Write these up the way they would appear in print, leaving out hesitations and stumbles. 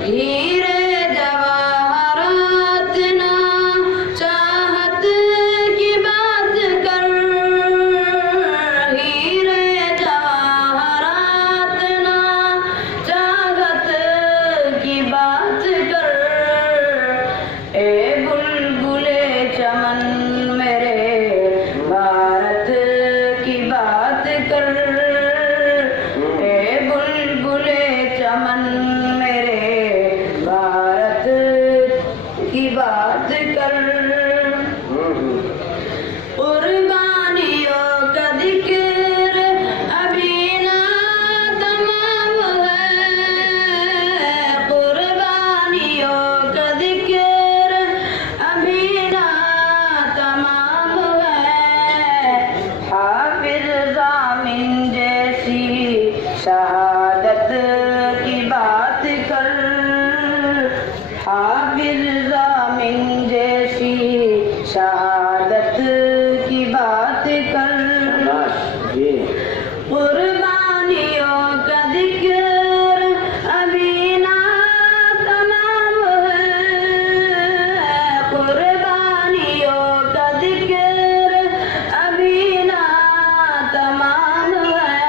हीरे जवाहरात ना चाहत की बात कर, हीरे जवाहरात ना चाहत की बात कर। ए बुलबुले चमन मेरे भारत की बात कर, ए बुलबुले चमन मेरे भारत की बात कर। कुर्बानियों का जिक्र अभी ना तमाम है, कुर्बानियों का जिक्र अभी ना तमाम है। हाफिज जामिन जैसी शहादत की बात कर, हाफिज जामिन जैसी शहादत की बात कर। कुर्बानियों का जिक्र अभी ना तमाम है, कुर्बानियों का जिक्र अभी ना तमाम है।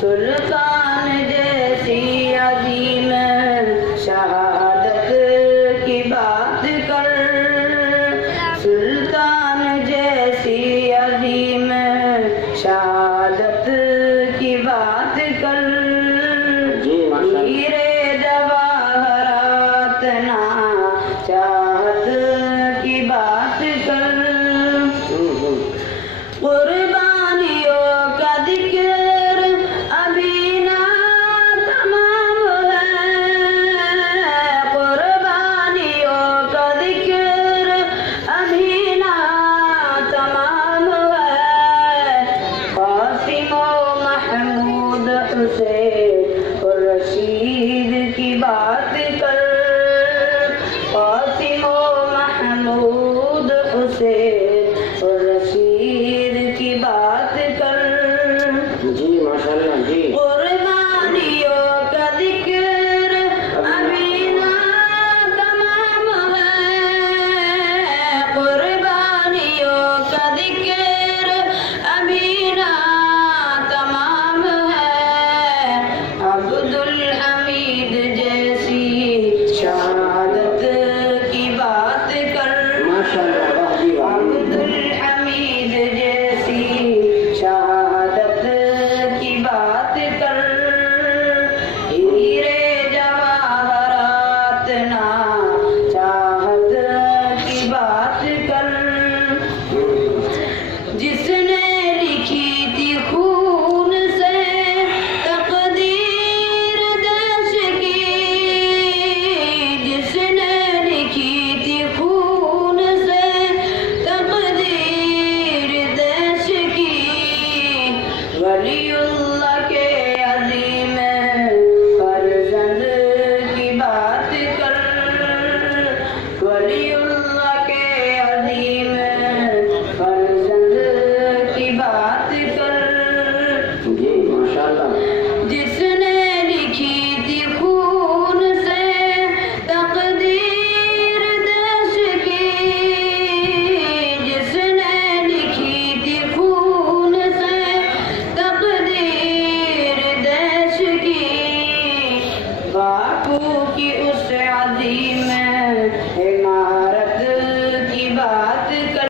सुल्तान जैसी अजीम शहादत की बात कर, सुल्तान जैसी अजीम शहादत की बात कर। हीरे जवाहरात ना चाहत की बात कर। कुर्बानियों का जिक्र अभी ना तमाम है, कुर्बानियों का जिक्र अभी ना तमाम है। कासिम महमूद हुसैन और रशीद की बात